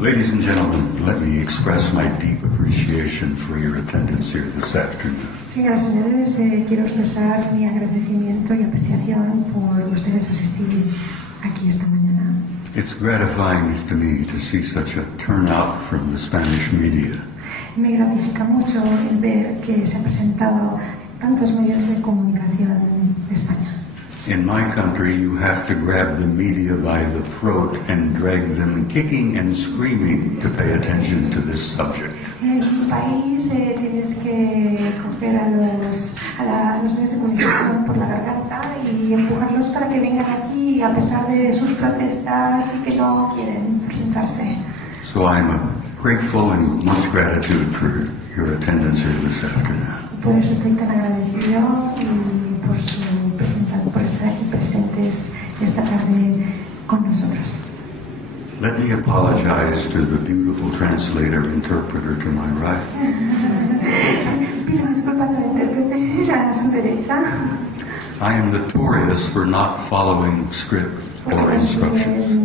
Ladies and gentlemen, let me express my deep appreciation for your attendance here this afternoon. Señoras y señores, quiero expresar mi agradecimiento y apreciación por ustedes asistir aquí esta mañana. It's gratifying to me to see such a turnout from the Spanish media. Me gratifica mucho el ver que se han presentado tantos medios de comunicación de España. In my country, you have to grab the media by the throat and drag them kicking and screaming to pay attention to this subject. En mi país tienes que coger a los medios de comunicación por la garganta y empujarlos para que vengan aquí a pesar de sus protestas y que no quieren presentarse. So I'm grateful and much gratitude for your attendance here this afternoon. Por eso estoy tan agradecido y por estar aquí presentes esta tarde con nosotros. Let me apologize to the beautiful interpreter to my right. Pido disculpas al intérprete a su derecha. I am notorious for not following script or instructions.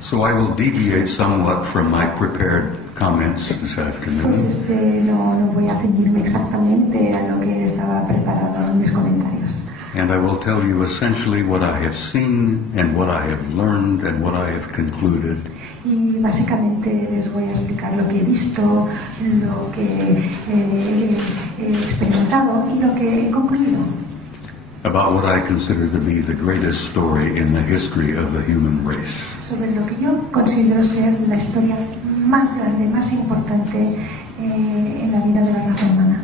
So I will deviate somewhat from my prepared comments this afternoon. Pues no voy a ceñirme exactamente a lo que estaba preparado en mis comentarios. And I will tell you essentially what I have seen and what I have learned and what I have concluded. Y básicamente les voy a explicar lo que he visto, lo que he experimentado y lo que he concluido. About what I consider to be the greatest story in the history of the human race. Sobre lo que yo considero ser la historia más grande, más importante en la vida de la raza humana.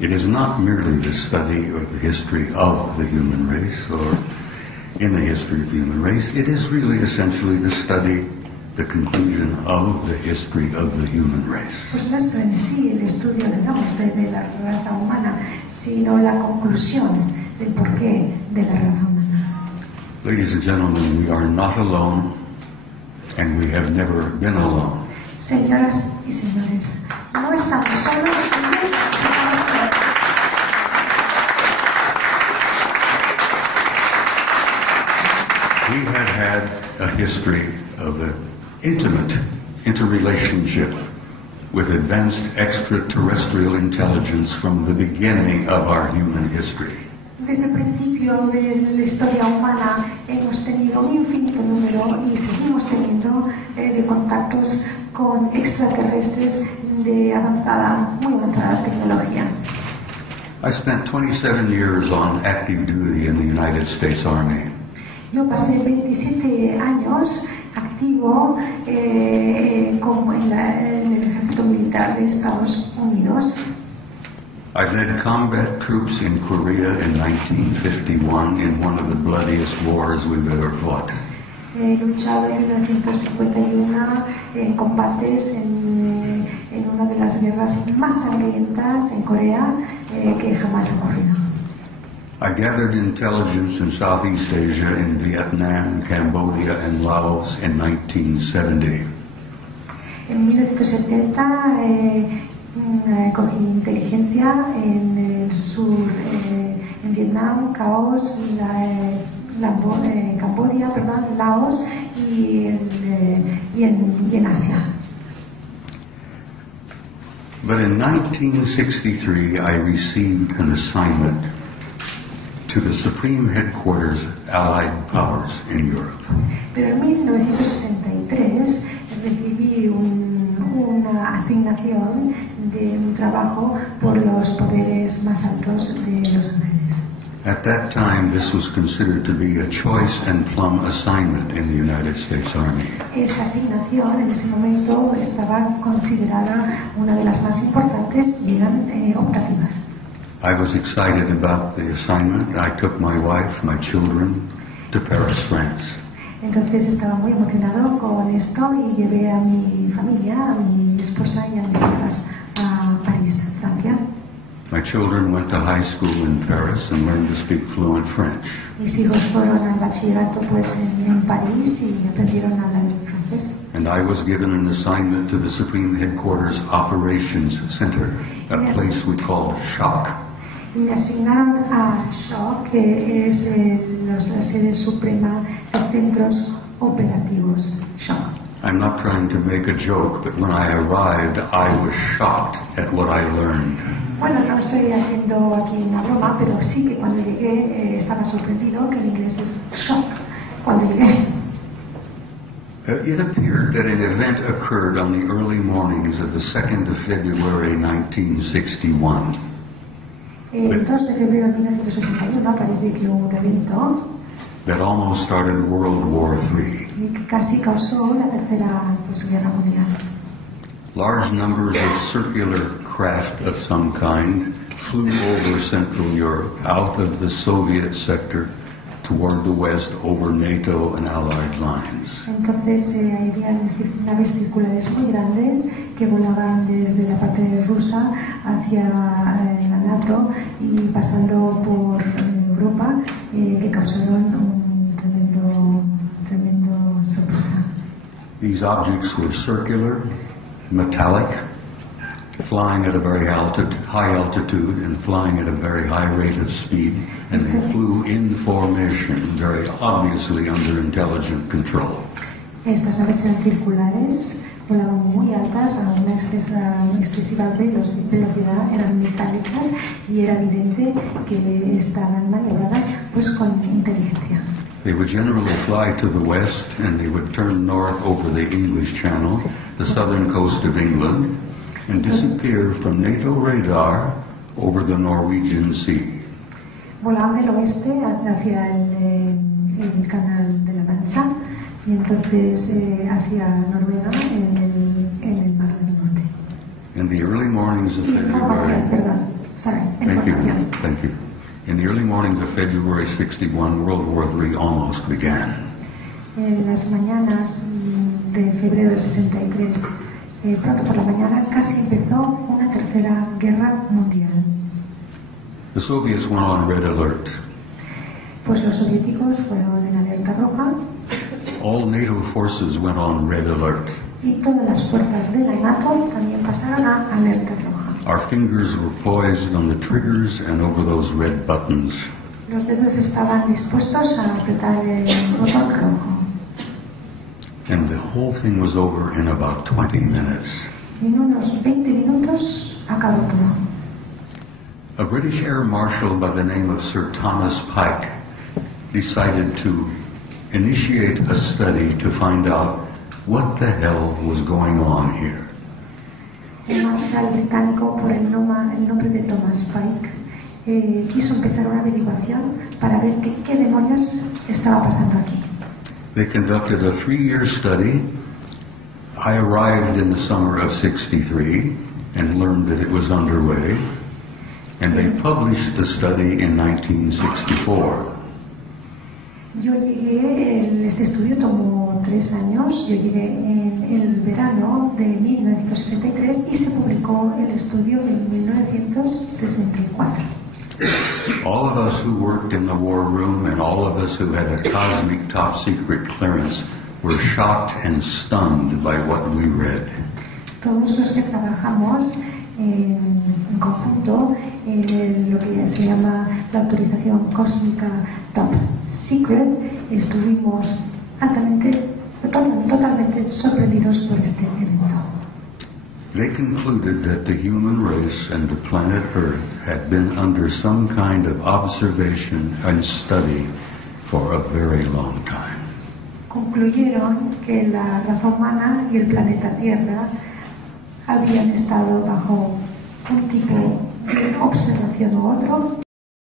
It is not merely the study or the history of the human race or in the history of the human race. It is really essentially the study, the conclusion of the history of the human race. Pues no es en sí el estudio de la raza humana, sino la conclusión del porqué de la raza humana. Ladies and gentlemen, we are not alone, and we have never been alone. Señoras y señores, no estamos solos y nunca estamos solos. We have had a history of an intimate interrelationship with advanced extraterrestrial intelligence from the beginning of our human history. Desde el principio de la historia humana hemos tenido un infinito número y seguimos teniendo de contactos con extraterrestres de muy avanzada tecnología. I spent 27 years on active duty in the United States Army. Yo pasé 27 años activo como en el ejército militar de Estados Unidos. I led combat troops in Korea in 1951 in one of the bloodiest wars we've ever fought. He luchado en 1951 en combates en una de las guerras más sangrientas en Corea que jamás ha ocurrido. I gathered intelligence in Southeast Asia in Vietnam, Cambodia, and Laos in 1970. En 1970 cogí inteligencia en el sur, en Vietnam, Camboya, Laos y en Asia. But in 1963, I received an assignment to the Supreme Headquarters Allied Powers in Europe. Pero en 1963 recibí una asignación de un trabajo por los poderes más altos de Los Ángeles. At that time, this was considered to be a choice and plum assignment in the United States Army. Esa asignación en ese momento estaba considerada una de las más importantes y eran optativas. I was excited about the assignment. I took my wife, my children, to Paris, France. Entonces estaba muy emocionado con esto y llevé a mi familia, a mi esposa y a mis hijas a París, Francia. My children went to high school in Paris and learned to speak fluent French. Mis hijos fueron al bachillerato pues en París y aprendieron a hablar francés. And I was given an assignment to the Supreme Headquarters Operations Center, a place we called SHOC. Y me asignaron a SHOC, que es la sede suprema de centros operativos, SHOC. I'm not trying to make a joke, but when I arrived, I was shocked at what I learned. Bueno, no estoy haciendo aquí una broma, pero sí que cuando llegué estaba sorprendido, que en inglés es shock, cuando llegué. It appeared that an event occurred on the early mornings of the 2nd of February 1961. El 2 de febrero de 1961 parece que hubo un evento that almost started World War III. y que casi causó la tercera guerra mundial. Large numbers of circular craft of some kind flew over Central Europe, out of the Soviet sector, toward the west, over NATO and Allied lines. Entonces habían naves circulares muy grandes que volaban desde la parte rusa hacia la NATO y pasando por Europa, que causaron un tremendo sorpresa. These objects were circular, metallic, flying at a very high altitude and flying at a very high rate of speed, and they flew in formation, very obviously under intelligent control. Estas naves eran circulares, volaban muy altas a una excesiva velocidad, eran metálicas y era evidente que estaban maniobradas pues con inteligencia. They would generally fly to the west and they would turn north over the English Channel, the southern coast of England, and disappear from NATO radar over the Norwegian Sea. Volaban del oeste hacia el canal de la Mancha y entonces hacia Noruega en el Mar del Norte. In the early mornings of February. Thank you. In the early mornings of February 61, World War III almost began. En las mañanas de febrero del 63, pronto por la mañana, casi empezó una tercera guerra mundial. The Soviets went on red alert. Pues los soviéticos fueron en alerta roja. All NATO forces went on red alert. Y todas las fuerzas de la NATO también pasaron a alerta roja. Our fingers were poised on the triggers and over those red buttons. Los dedos estaban dispuestos a apretar el botón rojo. And the whole thing was over in about 20 minutes. En unos 20 minutos acabó todo. A British Air Marshal by the name of Sir Thomas Pike decided to initiate a study to find out what the hell was going on here. El marshal británico, por el nombre de Thomas Pike, quiso empezar una averiguación para ver qué demonios estaba pasando aquí. They conducted a 3-year study. I arrived in the summer of 63 and learned that it was underway, and they published the study in 1964. Yo llegué, este estudio tomó 3 años, yo llegué en el verano de 1963 y se publicó el estudio en 1964. All of us who worked in the war room and all of us who had a cosmic top secret clearance were shocked and stunned by what we read. Todos los que trabajamos en conjunto en lo que se llama la autorización cósmica top secret, estuvimos totalmente sorprendidos por este evento. They concluded that the human race and the planet Earth had been under some kind of observation and study for a very long time. Concluyeron que la raza humana y el planeta Tierra habían estado bajo un tipo de observación u otro